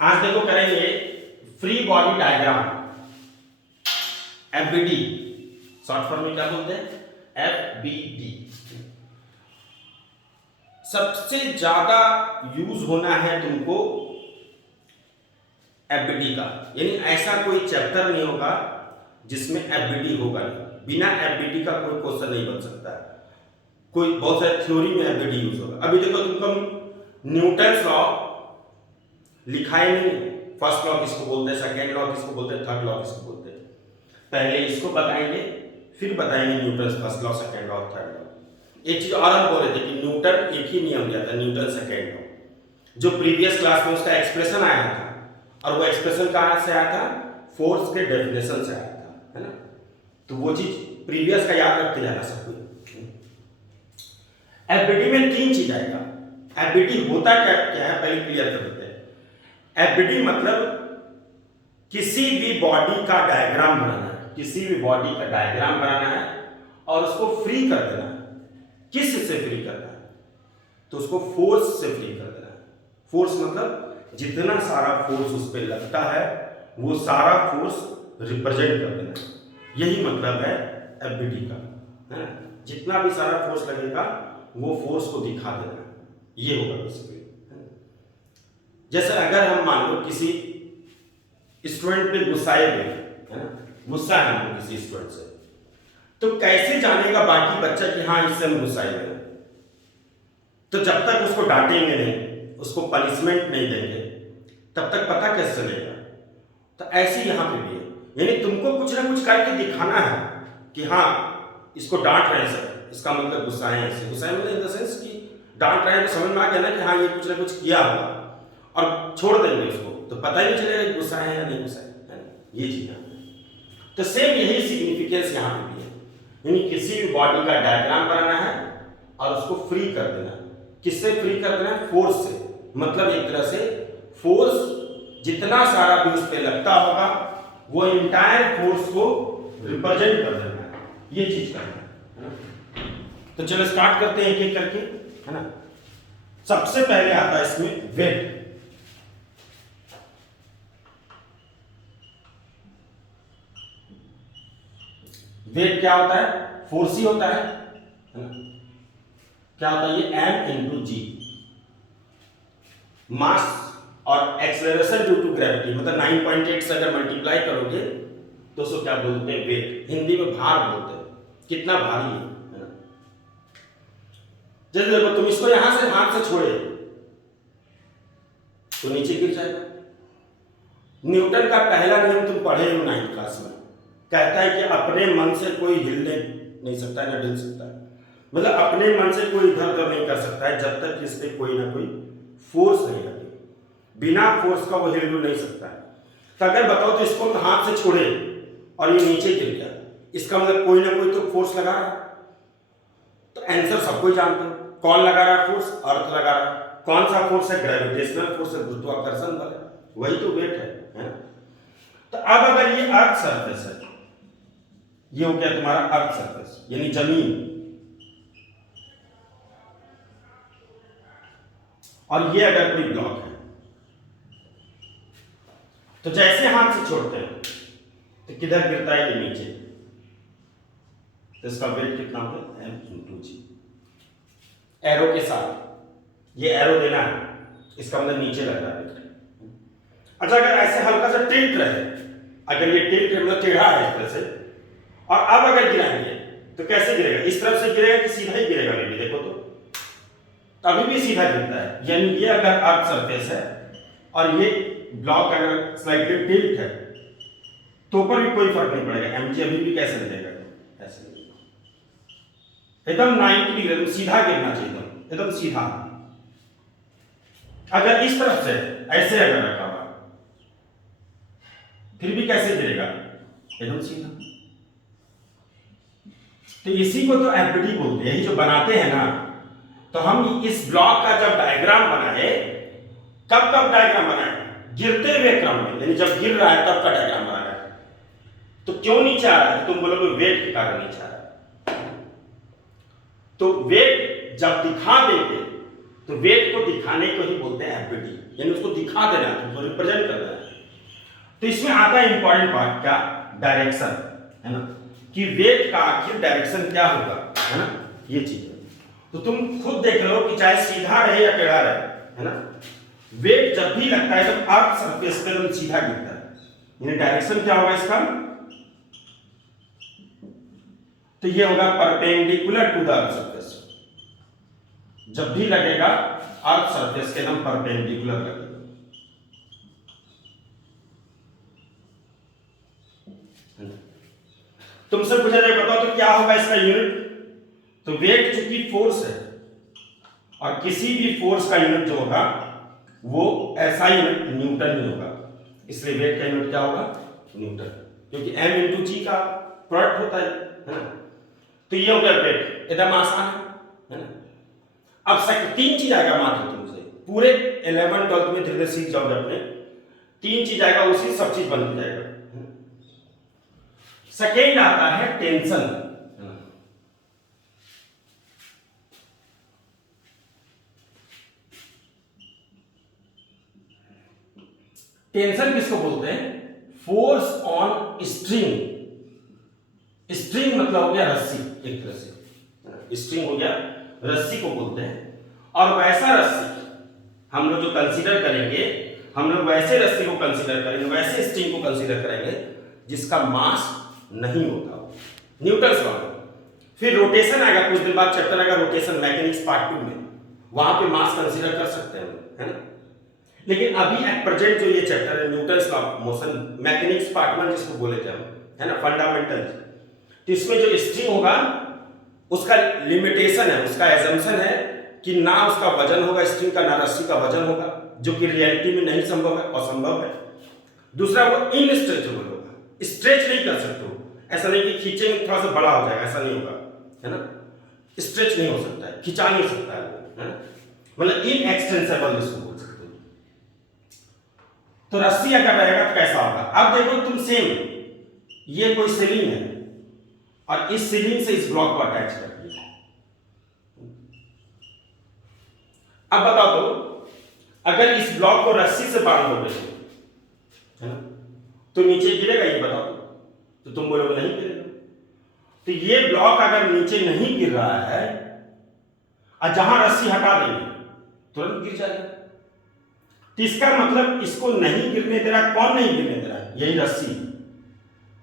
आज देखो करेंगे free body diagram, FBD, short form में क्या बोलते हैं, एफबीडी। सबसे ज्यादा यूज होना है तुमको एफबीडी का, यानी ऐसा कोई चैप्टर नहीं होगा जिसमें एफबीडी होगा नहीं। बिना एफबीडी का कोई क्वेश्चन नहीं बन सकता है। कोई बहुत सारे थ्योरी में एफबीडी यूज होगा। अभी देखो तुमको न्यूटन्स लॉ लिखा ही नहीं, फर्स्ट लॉ किसको बोलते हैं, सेकेंड लॉ किसको बोलते हैं, थर्ड लॉ किसको बोलते हैं। पहले इसको बताएंगे, फिर बताएंगे Newton first law, second law, third law. एक चीज और हम बोल रहे थे कि न्यूटन एक ही नियम दिया था, न्यूटन सेकेंड लॉ, जो प्रीवियस क्लास में उसका एक्सप्रेशन आया था। और वो एक्सप्रेशन कहाँ से आया था, फोर्स के डेफिनेशन से आया था, है ना। तो वो चीज प्रीवियस का याद रखते जाना सब कुछ। एफबीडी में तीन चीज आएगा। एफबीडी होता क्या क्या है पहले क्लियर कर देते हैं। एफबीडी मतलब किसी भी बॉडी का डायग्राम बनाना है, किसी भी बॉडी का डायग्राम बनाना है और उसको फ्री कर देना है। किस से फ्री करना है, तो उसको फोर्स से फ्री कर देना है। फोर्स मतलब जितना सारा फोर्स उस पर लगता है वो सारा फोर्स रिप्रेजेंट कर देना है। यही मतलब है एफबीडी का, है ना। जितना भी सारा फोर्स लगेगा वो फोर्स को दिखा देना, ये होगा बेसिकली। जैसे अगर हम मान लो किसी स्टूडेंट पे गुस्साए हुए, है ना, गुस्सा है हमको किसी स्टूडेंट से, तो कैसे जानेगा बाकी बच्चा कि हाँ इससे हम गुस्साए हुए हैं। तो जब तक उसको डांटेंगे नहीं, उसको पनिशमेंट नहीं देंगे, तब तक पता कैसे चलेगा। तो ऐसे यहां पे भी है, यानी तुमको कुछ ना कुछ करके दिखाना है कि हाँ इसको डांट रहे हैं सर, इसका मतलब गुस्साए हैं, इससे गुस्साए मतलब इन द सेंस कि डांट रहे हैं तो समझ में आ गया ना कि हाँ ये कुछ ना कुछ किया होगा, और छोड़ देंगे उसको तो पता ही नहीं चलेगा गुस्साए हैं या नहीं गुस्साए, है ना। ये चीज है। तो सेम यही सिग्निफिकेंस यहाँ पे भी है, यानी किसी भी बॉडी का डायग्राम बनाना है और उसको फ्री कर देना है। किससे फ्री कर देना है, फोर्स से। मतलब एक तरह से फोर्स जितना सारा भी उस पे लगता होगा वो इंटायर फोर्स को रिप्रेजेंट कर देना है, ये चीज करना है। तो चलो स्टार्ट करते हैं एक एक करके, है ना। सबसे पहले आता है इसमें वेट। वेट क्या होता है, फोर्स ही होता है ना। क्या होता है ये, m इंटू जी। मास और एक्सेलरेशन ड्यू टू ग्रेविटी, मतलब 9.8 से अगर मल्टीप्लाई करोगे तो उसको क्या बोलते हैं, वेट। हिंदी में भार बोलते हैं, कितना भारी है ना। जैसे देखो तुम इसको यहां से हाथ से छोड़े तो नीचे गिर जाएगा। न्यूटन का पहला नियम तुम पढ़े हो 9th क्लास में, कहता है कि अपने मन से कोई हिलने नहीं सकता है, ना हिल सकता है। मतलब अपने मन से कोई इधर उधर नहीं कर सकता है जब तक इस पे कोई ना कोई फोर्स नहीं लगे। बिना फोर्स का वो हिल डुल नहीं सकता है। तो अगर बताओ तो इसको तो हाथ से छोड़े और ये नीचे गिर गया, इसका मतलब कोई ना कोई तो फोर्स लगा रहा है। तो आंसर सबको जानते हो, कौन लगा रहा है फोर्स, अर्थ लगा रहा है। कौन सा फोर्स है, ग्रेविटेशनल फोर्स है, गुरुत्वाकर्षण बल है, वही तो वेट है। तो अब अगर ये अर्थ सरफेस है, ये हो गया तुम्हारा अर्थ सरफेस यानी जमीन, और ये अगर कोई ब्लॉक है, तो जैसे हाथ से छोड़ते हैं तो किधर गिरता है, ये नीचे। तो इसका वेट कितना होगा, m इंटू जी। एरो के साथ ये एरो देना है, इसका मतलब नीचे लग रहा है वेट। अच्छा अगर ऐसे हल्का सा टिल्ट रहे, अगर ये टिल्ट मतलब टेढ़ा है इस तरह से, और अब अगर गिराएंगे तो कैसे गिरेगा, इस तरफ से गिरेगा कि सीधा ही गिरेगा, अभी देखो तो अभी भी सीधा गिरता है। यानी ये अगर अर्थ सरफेस है और ये ब्लॉक अगर स्लाइटली टिल्ट है तो ऊपर भी कोई फर्क नहीं पड़ेगा, mg अभी भी कैसे मिलेगा, ऐसे एकदम 90 डिग्री सीधा गिरना चाहिए, एकदम सीधा। अगर इस तरफ से ऐसे अगर रखा हुआ फिर भी कैसे गिरेगा, एकदम सीधा। तो इसी को तो एफबीडी बोलते हैं, यही जो बनाते हैं ना। तो हम इस ब्लॉक का जब डायग्राम बनाए, कब कब डायग्राम बनाए, गिरते हुए क्रम में, यानी जब गिर रहा है तब का डायग्राम बना रहा है। तो क्यों नीचे आ रहा है, तुम बोलोगे वेट के कारण नीचे आ रहा है। तो वेट जब दिखा देंगे तो वेट को दिखाने को ही बोलते हैं एफबीडी। यानी उसको दिखा देना है, उसको रिप्रेजेंट करना है। तो इसमें आता है इंपॉर्टेंट पार्ट क्या, डायरेक्शन, है ना, कि वेट का आखिर डायरेक्शन क्या होगा, है ना, ये चीज है। तो तुम खुद देख रहे हो कि चाहे सीधा रहे या टेढ़ा रहे, है ना, वेट जब भी लगता है तो अर्थ सरफेस पे एकदम सीधा गिरता है, यानी डायरेक्शन क्या होगा इसका, तो ये होगा perpendicular to the earth surface. जब भी लगेगा अर्थ सरफेस के एकदम परपेंडिकुलर लगेगा। तुमसे पूछा जाए बताओ तो क्या होगा इसका यूनिट, तो वेट चूंकि फोर्स है और किसी भी फोर्स का यूनिट जो होगा वो ऐसा यूनिट न्यूटन ही होगा, इसलिए वेट का यूनिट क्या होगा, न्यूटन, क्योंकि m इंटू जी का प्रोडक्ट होता है ना। तो ये हो गया वेट, एकदम आसान है ना। अब तीन चीज आएगा मात्र तुमसे, पूरे 11 12 में धीरे धीरे सीख जाओगे अपने, तीन चीज आएगा, उसी सब चीज बन जाएगा। सेकेंड आता है टेंशन, टेंशन किसको बोलते हैं, फोर्स ऑन स्ट्रिंग, स्ट्रिंग मतलब हो गया रस्सी, एक तरह से स्ट्रिंग हो गया, रस्सी को बोलते हैं। और वैसा रस्सी हम लोग जो कंसीडर करेंगे, हम लोग वैसे रस्सी को कंसीडर करेंगे, वैसे स्ट्रिंग को कंसीडर करेंगे जिसका मास नहीं होता, न्यूटन्स लॉ। फिर रोटेशन आएगा, कुछ दिन बाद चैप्टर आएगा रोटेशन मैकेनिक्स पार्ट 2 में, वहां पे मास कंसीडर कर सकते हैं, है ना। लेकिन अभी एट प्रेजेंट जो ये चैप्टर है Newton's law of motion mechanics part 1 जिसको बोले थे हम, है ना, फंडामेंटल, तो इसमें जो स्ट्रिंग होगा उसका लिमिटेशन है, उसका एजम्पशन है कि ना उसका वजन होगा स्ट्रिंग का, ना रस्सी का वजन होगा, जो कि रियलिटी में नहीं संभव है, असंभव है। दूसरा वो इनस्ट्रेचेबल होगा, स्ट्रेच नहीं कर सकते हो, ऐसा नहीं कि खींचेंगे थोड़ा सा बड़ा हो जाएगा, ऐसा नहीं होगा, है ना, स्ट्रेच नहीं हो सकता है, खिंचा नहीं सकता है ना? मतलब इनएक्सटेंसिबल इसको बोल सकते हो। तो रस्सी अगर रहेगा तो कैसा होगा, अब देखो तुम सेम, ये कोई सीलिंग है और इस सीलिंग से इस ब्लॉक को अटैच कर दिया। अब बताओ तो अगर इस ब्लॉक को रस्सी से बांध दोगे, है ना, तो नीचे गिरेगा, ये बताओ तो तुम बोलोगे नहीं गिरेगा। तो ये ब्लॉक अगर नीचे नहीं गिर रहा है और जहां रस्सी हटा देंगे तुरंत गिर जाएगा, तो इसका मतलब इसको नहीं गिरने दे रहा, कौन नहीं गिरने दे रहा है, यही रस्सी।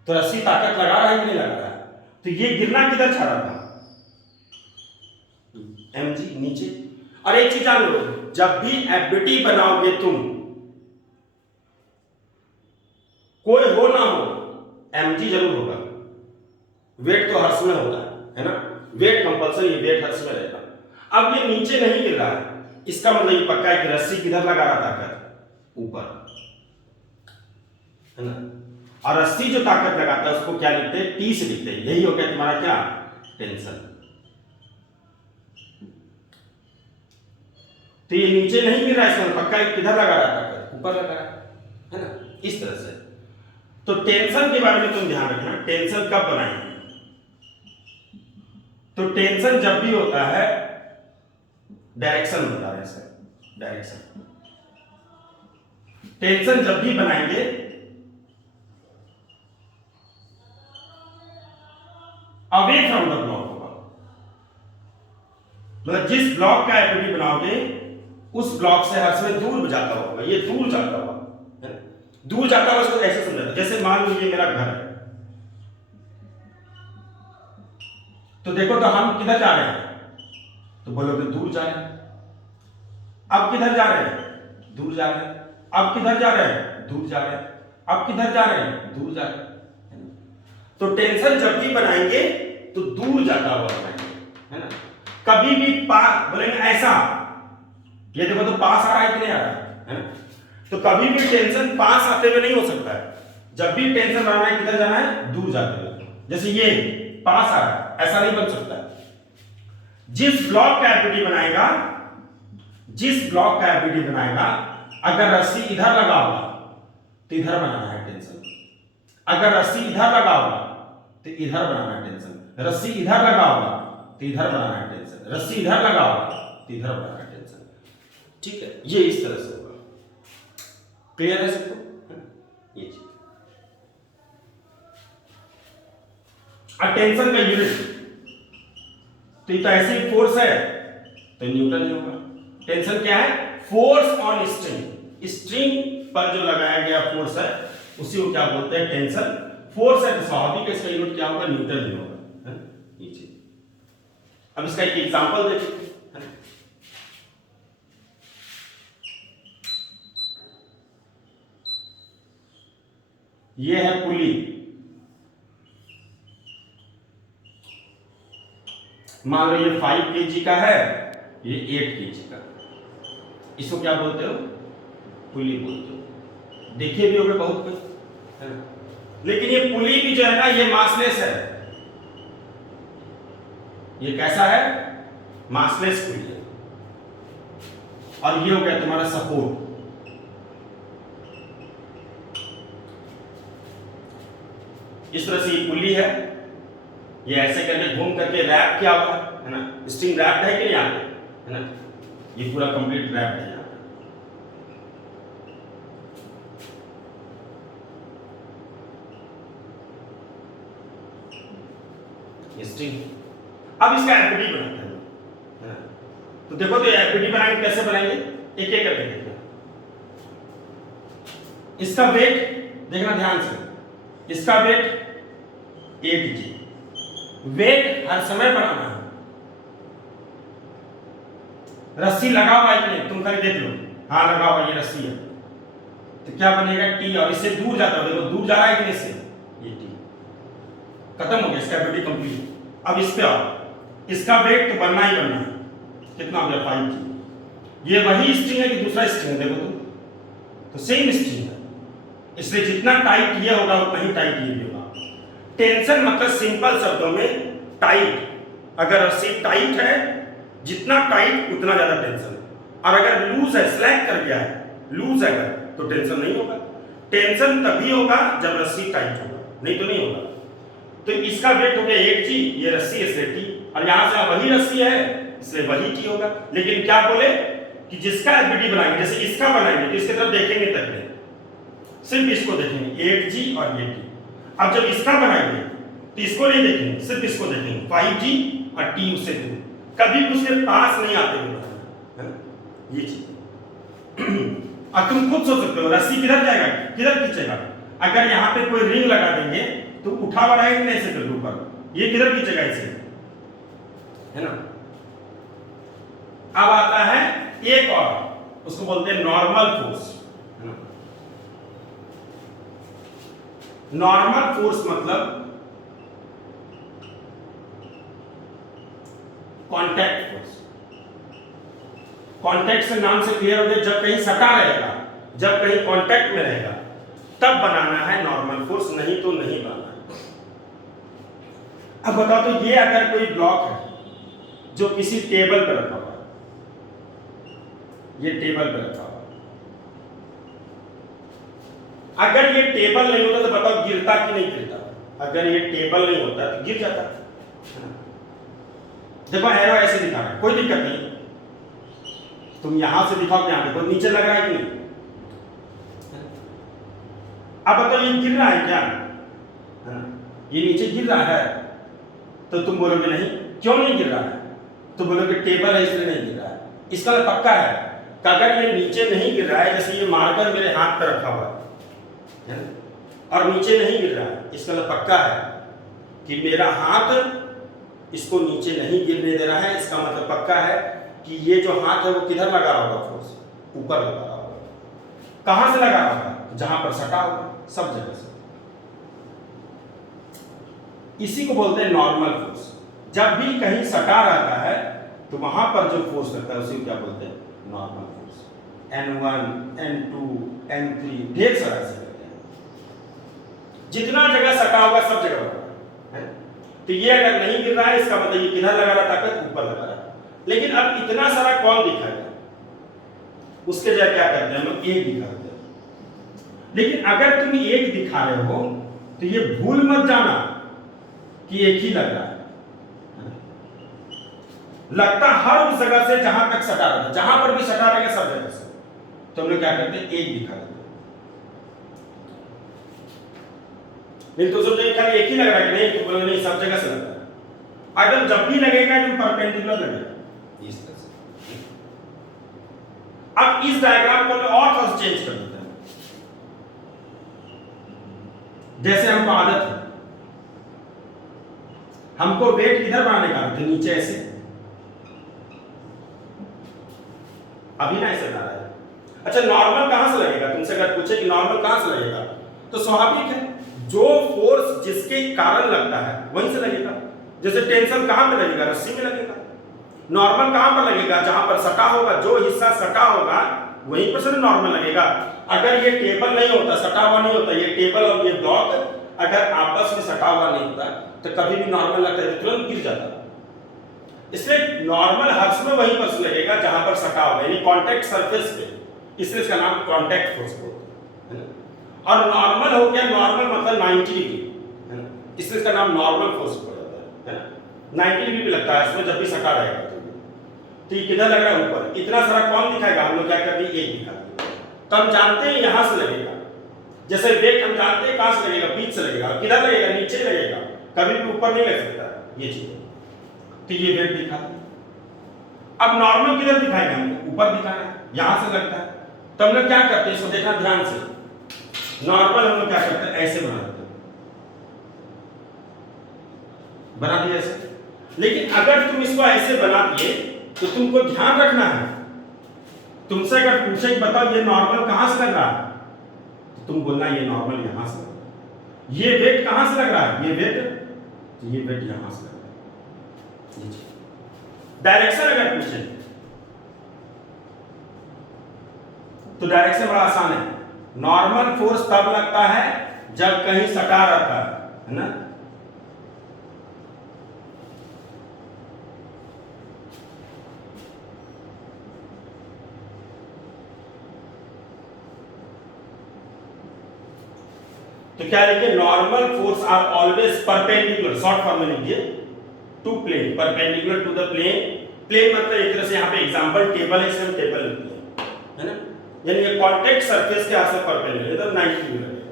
तो रस्सी ताकत लगा रहा है कि नहीं लगा रहा है, तो ये गिरना किधर चाह रहा था, mg नीचे। और एक चीज जान लो, जब भी एफबीटी बनाओगे तुम, कोई हो ना हो mg जरूर होगा, वेट तो हर्ष में होता है ना, वेट कंपल्सरी, वेट हर्ष में रहेगा। अब ये नीचे नहीं गिर रहा है, इसका मतलब ये पक्का है कि रस्सी किधर लगा रहा था, ऊपर, है ना। और रस्सी जो ताकत लगाता है उसको क्या लिखते हैं, टी से लिखते हैं, यही हो गया तुम्हारा क्या, टेंशन। तो ये नीचे नहीं गिर रहा है, इसमें पक्का किधर लगा रहा था, ऊपर लगा रहा है ना, इस तरह से। तो टेंशन के बारे में तुम ध्यान रखना, टेंशन कब बनाएंगे, तो टेंशन जब भी होता है, डायरेक्शन बता रहे हैं सर, डायरेक्शन, टेंशन जब भी बनाएंगे अवे फ्रॉम द ब्लॉक होगा, मतलब जिस ब्लॉक का एफबीटी बनाओगे उस ब्लॉक से हर समय दूर जाता होगा, ये दूर जाता होगा, दूर जाता होगा, इसको ऐसे समझा, जैसे मान लीजिए मेरा घर है, तो देखो तो हम किधर जा रहे हैं, तो बोलोगे दूर जा रहे हैं। अब किधर जा रहे हैं, दूर जा रहे हैं। अब किधर जा रहे हैं, दूर जा रहे हैं। अब किधर जा रहे हैं, दूर जा रहे हैं। तो टेंशन जब भी बनाएंगे तो दूर जाता हुआ बनाएंगे, है ना। कभी भी पास बोलेंगे ऐसा, ये देखो तो पास आ रहा है कि नहीं आ रहा है ना? तो कभी भी टेंशन पास आते हुए नहीं हो सकता है, जब भी टेंशन बनाना है किधर जाना है, दूर जाते हुए। जैसे ये पास आ रहा है, ऐसा नहीं बन सकता। जिस ब्लॉक का एफबीटी बनाएगा, जिस ब्लॉक का एफबीटी बनाएगा, अगर रस्सी इधर लगा होगा तो इधर बनाना है टेंशन, अगर रस्सी इधर लगा होगा तो इधर बनाना है टेंशन, रस्सी इधर लगा होगा तो इधर बनाना है टेंशन, रस्सी इधर लगा होगा तो इधर बनाना है टेंशन। ठीक है, ये इस तरह से होगा। क्लियर है सबको? ये चीज टेंशन का यूनिट, तो ये तो ऐसे ही फोर्स है तो न्यूटन ही होगा। टेंशन क्या है? फोर्स ऑन स्ट्रिंग, स्ट्रिंग पर जो लगाया गया फोर्स है उसी को क्या बोलते हैं? टेंशन। फोर्स है तो स्वाभाविक इसका यूनिट क्या होगा? न्यूटन ही होगा, है ये चीज। अब इसका एक एग्जांपल देखिए, ये है पुली, मान लो ये 5 kg का है, ये 8 kg का, इसको क्या बोलते हो? पुली बोलते हो। देखिए भी होगा बहुत कुछ, है ना? लेकिन ये पुली भी जो है ना ये मासलेस है। ये कैसा है? मासलेस पुली है। और ये हो गया तुम्हारा सपोर्ट। इस तरह से ये पुली है, ये ऐसे करके घूम करके रैप किया हुआ है ना? स्ट्रिंग रैप्ड है कि नहीं यहाँ पे, है ना? ये पूरा कंप्लीट रैप्ड है यहाँ पे स्ट्रिंग। अब इसका एफबीडी बनाते हैं, है ना? तो देखो तो एफबीडी बनाएंगे, कैसे बनाएंगे? एक एक करके देखना। इसका वेट देखना ध्यान से, इसका वेट 8 kg। वेट हर समय बढ़ाना है। रस्सी लगा हुआ है कि नहीं, तुम कहीं देख लो, हाँ लगा हुआ ये रस्सी है, तो क्या बनेगा? टी। और इससे दूर जाता है, देखो दूर जा रहा है कि नहीं, इससे ये टी खत्म हो गया, इसका एबिलिटी कंप्लीट। अब इस पे आओ, इसका वेट तो बनना ही बनना है, कितना हो गया? 5 kg। ये वही स्ट्रिंग है कि दूसरा स्ट्रिंग है? देखो तो सेम स्ट्रिंग है, इसलिए जितना टाइट ये होगा उतना ही टाइट ये भी होगा। टेंशन मतलब सिंपल शब्दों में टाइट। अगर रस्सी टाइट है, जितना टाइट उतना ज्यादा टेंशन, और अगर लूज है, स्लैक कर गया है, लूज है तो टेंशन नहीं होगा। टेंशन तभी होगा जब रस्सी टाइट होगा, नहीं तो नहीं होगा। तो इसका वेट हो गया 8 kg, ये रस्सी इसलिए टी, और यहां से वही रस्सी है इसलिए वही टी होगा। लेकिन क्या बोले कि जिसका एफबीडी बनाएंगे, जैसे इसका बनाएंगे तो इसकी तरफ देखेंगे तक नहीं, सिर्फ इसको देखेंगे 8 g और ये टी। अब जब इसका बनाएंगे तो इसको नहीं देखेंगे, सिर्फ इसको देखेंगे 5 g और टी उससे दूर, कभी उसके पास नहीं आते हुए, ये चीज। अब तुम खुद सोच सकते हो रस्सी किधर जाएगा, किधर खींचेगा? अगर यहाँ पे कोई रिंग लगा देंगे तो उठा हुआ रहेगा नहीं, ऐसे कर ऊपर, ये किधर खींचेगा? इसे, है ना? अब आता है एक और, उसको बोलते हैं नॉर्मल फोर्स। नॉर्मल फोर्स मतलब कांटेक्ट फोर्स। कांटेक्ट से नाम से क्लियर हो गया, जब कहीं सटा रहेगा, जब कहीं कांटेक्ट में रहेगा तब बनाना है नॉर्मल फोर्स, नहीं तो नहीं बनाना है। अब बताओ तो ये अगर कोई ब्लॉक है जो किसी टेबल पर रखा हुआ है, ये टेबल पर रखा हुआ, अगर ये टेबल नहीं होता तो बताओ गिरता कि नहीं गिरता? अगर ये टेबल नहीं होता तो गिर जाता। देखो एरो ऐसे दिखा रहा है, कोई दिक्कत नहीं, तुम यहां से दिखाओ, यहां देखो नीचे लग रहा है कि नहीं? अब बताओ ये गिर रहा है क्या? ये नीचे गिर रहा है, तो तुम बोलोगे नहीं, क्यों नहीं गिर रहा है? तो बोलोगे टेबल है इसलिए नहीं गिर रहा है। इसका पक्का है कि अगर ये नीचे नहीं गिर रहा है, जैसे ये मार्कर मेरे हाथ पर रखा हुआ है और नीचे नहीं गिर रहा है, इसका पक्का है कि मेरा हाथ इसको नीचे नहीं गिरने दे रहा है। इसका मतलब पक्का है कि ये जो हाथ है वो किधर लगा रहा होगा? फोर्स ऊपर लगा रहा होगा। कहां से लगा रहा होगा? जहां पर सटा होगा, सब जगह से। इसी को बोलते हैं नॉर्मल फोर्स। जब भी कहीं सटा रहता है तो वहां पर जो फोर्स लगता है उसी को क्या बोलते हैं? Normal force. N1, N2, N3 ढेर सारा ऐसे करते हैं, जितना जगह सटा होगा सब जगह लगा है। तो ये अगर नहीं गिर रहा है, इसका मतलब ये किधर लगा रहा, ताकत ऊपर लगा रहा है। लेकिन अब इतना सारा कौन दिखाएगा? उसके जगह क्या करते हैं हम लोग? एक दिखाते हैं। लेकिन अगर तुम एक दिखा रहे हो तो ये भूल मत जाना कि एक ही लग रहा है। लगता हर उस जगह से जहां तक सटा रहता है, जहां पर भी सटा रहेगा सब जगह से, तो हम लोग क्या करते हैं? एक दिखा देते हैं। नहीं तो सोचेंगे खाली एक ही लग रहा है कि नहीं, तो बोलोगे नहीं सब जगह से लग रहा है। अगर जब भी लगेगा एकदम परपेंडिकुलर लगेगा इस तरह से। अब इस डायग्राम को और थोड़ा चेंज कर देते हैं। जैसे हमको आदत है, हमको वेट इधर बनाने का था, नीचे ऐसे, अभी ना ऐसे बना रहा है। अच्छा नॉर्मल कहां से लगेगा? तुमसे अगर पूछे कि नॉर्मल कहां से लगेगा, तो स्वाभाविक है जो फोर्स जिसके कारण लगता है वहीं से लगेगा। जैसे टेंशन कहां पे लगेगा? रस्सी में लगेगा। नॉर्मल कहां पर लगेगा? जहां पर सटा होगा, जो हिस्सा सटा होगा वहीं पर से नॉर्मल लगेगा। अगर ये टेबल नहीं होता, सटा हुआ नहीं होता, ये टेबल और ये ब्लॉक अगर आपस में सटा हुआ नहीं होता तो कभी भी नॉर्मल लगता है, तुरंत गिर जाता। इसलिए नॉर्मल हर समय वहीं पर लगेगा जहां पर सटा होगा, यानी कांटेक्ट सरफेस पे, इसलिए इसका नाम कांटेक्ट फोर्स है ना। और नॉर्मल हो गया, नॉर्मल मतलब 90 डिग्री है ना, इसलिए इसका नाम नॉर्मल फोर्स हो जाता है ना। 90 डिग्री पे लगता है इसमें जब भी सटा रहेगा तो ये किधर लग रहा है? ऊपर। इतना सारा कौन दिखाएगा? हम लोग क्या कर दिए, एक दिखा दिया। तो हम जानते हैं यहां से लगेगा। जैसे वेट हम जानते हैं कहां से लगेगा, बीच से लगेगा। किधर लगेगा? नीचे लगेगा, कभी भी ऊपर नहीं लग सकता ये चीज। तो ये वेट दिखा। अब नॉर्मल किधर दिखाएगा? हमको ऊपर दिखाना है, यहां से लगता है। तो हम लोग क्या करते हैं, इसको देखना ध्यान से। नॉर्मल हम लोग क्या करते हैं, ऐसे बना देते हैं, बना दिया ऐसे। लेकिन अगर तुम इसको ऐसे बना दिए तो तुमको ध्यान रखना है, तुमसे अगर पूछे कि बताओ ये नॉर्मल कहां से लग रहा है, तो तुम बोलना ये नॉर्मल यहां से लग रहा है। ये वेट कहां से लग रहा है? ये वेट, तो ये वेट यहां से लग रहा है। डायरेक्शन अगर पूछे तो डायरेक्शन बड़ा आसान है। नॉर्मल फोर्स तब लगता है जब कहीं सटा रहता है ना। तो क्या लिखे? Normal force are always perpendicular, short form में लिखिए, to plane, perpendicular to the plane. Plane मतलब एक तरह से यहाँ पे एग्जांपल टेबल है, इसमें टेबल लिखते हैं ना, यानी ये कांटेक्ट सरफेस के आसपास परपेंडिकुलर, तो 90 डिग्री लगेगा।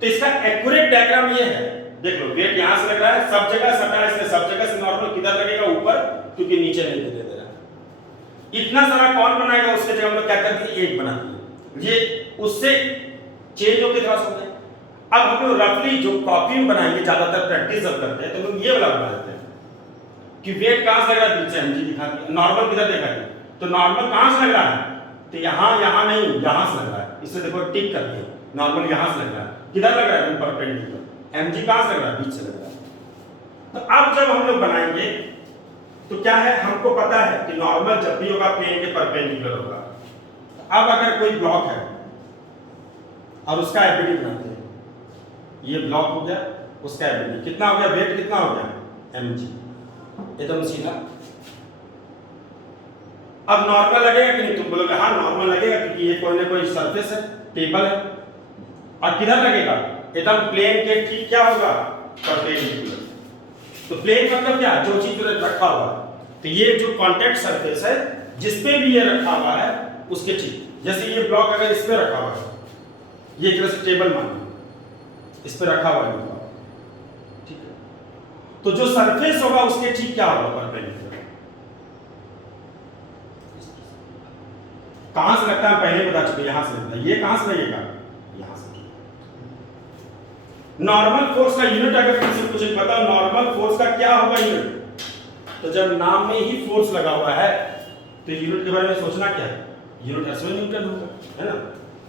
तो इसका एक्यूरेट डायग्राम ये है, देख लो वेट यहां से लग रहा है, सब जगह सटा है, इसलिए सब जगह से नॉर्मल किधर लगेगा? ऊपर, क्योंकि नीचे नहीं दे दे रहा। इतना सारा कौन बनाएगा? उसके जगह हम लोग क्या करते हैं, एक बना दिए, ये उससे चेंज होकर थोड़ा सा। अब हम लोग रफली जो कॉपी में बनाएंगे, ज्यादातर प्रैक्टिस जब करते हैं तो लोग ये वाला बना देते हैं कि वेट कहां से लग रहा है, पीछे एमजी दिखा दिया, नॉर्मल किधर देखा है, तो नॉर्मल कहां से लग रहा है, तो यहां नहीं, यहां से लग रहा है, इससे देखो टिक कर दिए, नॉर्मल यहां से लग रहा है। किधर लग रहा है? परपेंडिकुलर। एमजी कहां से लग रहा है? बीच से लग रहा है। तो अब जब हम लोग बनाएंगे तो क्या है, हमको पता है कि नॉर्मल जब भी होगा प्लेन के परपेंडिकुलर होगा। अब अगर कोई ब्लॉक है और उसका एबिलिटी बनाते हैं, ये ब्लॉक हो गया, उसका एबिलिटी कितना हो गया, वेट कितना हो गया, mg, एकदम सीधा। अब नॉर्मल लगेगा कि नहीं? तुम बोलोगे हाँ नॉर्मल लगेगा, क्योंकि ये कोई ना कोई सरफेस है, टेबल है। और किधर लगेगा? एकदम प्लेन के ठीक क्या होगा, परपेंडिकुलर। तो प्लेन मतलब क्या, जो चीज रखा हुआ, तो ये जो कांटेक्ट सरफेस है जिसपे भी ये रखा हुआ है उसके ठीक। जैसे ये ब्लॉक अगर इस पे रखा हुआ है, ये एक तरह से टेबल मान लो, इस पे रखा हुआ है, ठीक है, तो जो सरफेस होगा उसके ठीक क्या होगा, परपेंडिकुलर। कहां से लगता है पहले बता चुके, यहां से लगता है। ये कहां से लगेगा, यहां से। नॉर्मल फोर्स का यूनिट अगर किसी को कुछ बताओ, नॉर्मल फोर्स का क्या होगा यूनिट, तो जब नाम में ही फोर्स लगा हुआ है तो यूनिट के बारे में सोचना क्या है, यूनिट एसआई न्यूटन होगा, है ना,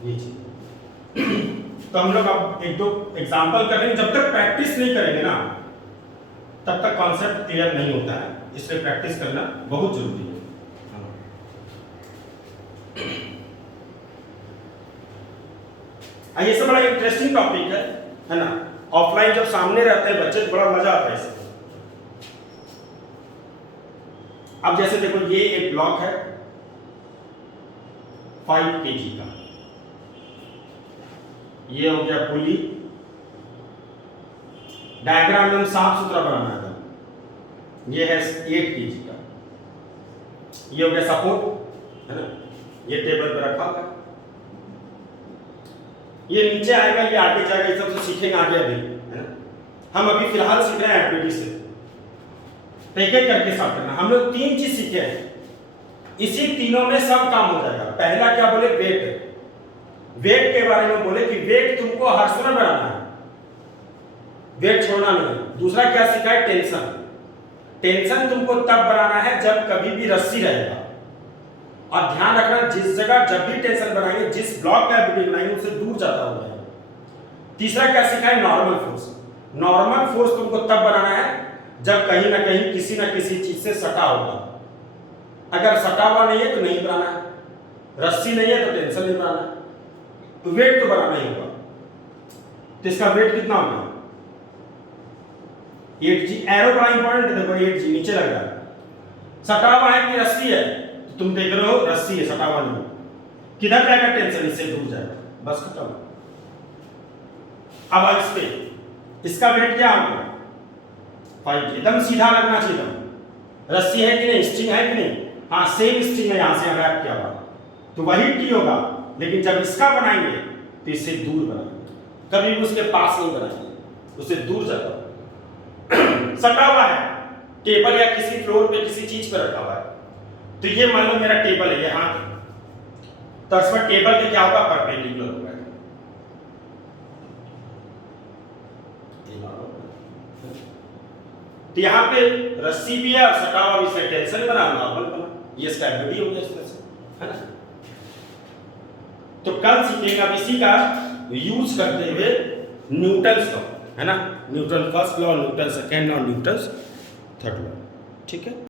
ये चीज। तो हम लोग अब एक दो एग्जांपल करेंगे, जब तक प्रैक्टिस नहीं करेंगे ना तब तक कॉन्सेप्ट क्लियर नहीं होता है, इसलिए प्रैक्टिस करना बहुत जरूरी है। ये सब बड़ा इंटरेस्टिंग टॉपिक है ना। ऑफलाइन जब सामने रहते हैं बच्चे तो बड़ा मजा आता है इसमें। अब जैसे देखो ये एक ब्लॉक है 5 kg का, ये हो गया पुली, डायग्राम एकदम साफ सुथरा बनाना था। ये है 8 kg का, ये हो गया सपोर्ट, है ना, ये टेबल पे रखा हुआ, ये नीचे आएगा, ये आगे जाएगा, ये सब सीखेंगे आगे अभी, है ना। हम अभी फिलहाल सीख रहे हैं एफबीडी से, तो एक एक करके स्टार्ट करना। हम लोग 3 चीज सीखे हैं, इसी तीनों में सब काम हो जाएगा। पहला क्या बोले, वेट। वेट के बारे में बोले कि वेट तुमको हर समय बढ़ाना है, वेट छोड़ना नहीं है। दूसरा क्या सीखा है, टेंशन। टेंशन तुमको तब बढ़ाना है जब कभी भी रस्सी रहेगा। और ध्यान रखना, जिस जगह जब भी टेंशन बनाएंगे, जिस ब्लॉक पे एफबीडी बनाएंगे, उससे दूर जाता होगा। तीसरा क्या सीखा है, नॉर्मल फोर्स। नॉर्मल फोर्स तुमको तब बनाना है जब कहीं ना कहीं किसी ना किसी चीज से सटा होगा। अगर सटा हुआ नहीं है तो नहीं बनाना है, रस्सी नहीं है तो टेंशन नहीं बनाना है, तो वेट तो बनाना ही होगा। तो इसका वेट कितना होगा, 8G। एरो बड़ा इंपॉर्टेंट है, देखो 8G नीचे लग रहा है। सटा हुआ है कि रस्सी है, तो तुम देख रहे हो रस्सी है, सटा हुआ नहीं। किधर जाएगा, टेंशन इससे दूर जाएगा, बस खत्म। अब इस पे इसका वेट क्या होगा, 5G। एकदम सीधा लगना चाहिए, एकदम। रस्सी है कि नहीं, स्ट्रिंग है कि नहीं, हाँ सेम स्ट्रिंग है, यहां से रैप किया हुआ, तो वही टी होगा। लेकिन जब इसका बनाएंगे तो इससे दूर बनाएंगे, कभी भी उसके पास नहीं बनाएंगे, उससे दूर जाता। सटा हुआ है टेबल या किसी फ्लोर पे किसी चीज पे रखा हुआ है, तो ये मान लो मेरा टेबल है, ये हाथ, तो इसमें टेबल के क्या होगा, परपेंडिकुलर होगा। तो यहाँ पे रस्सी भी है और सटा हुआ भी, इसमें टेंशन बना, नॉर्मल बना, ये इसका एफबीडी हो गया इसमें से, है ना। तो कल सीखेंगे अब इसी का यूज करते हुए न्यूटन्स लॉ, है ना। Newton first law, Newton second law, Newton third law, ठीक है।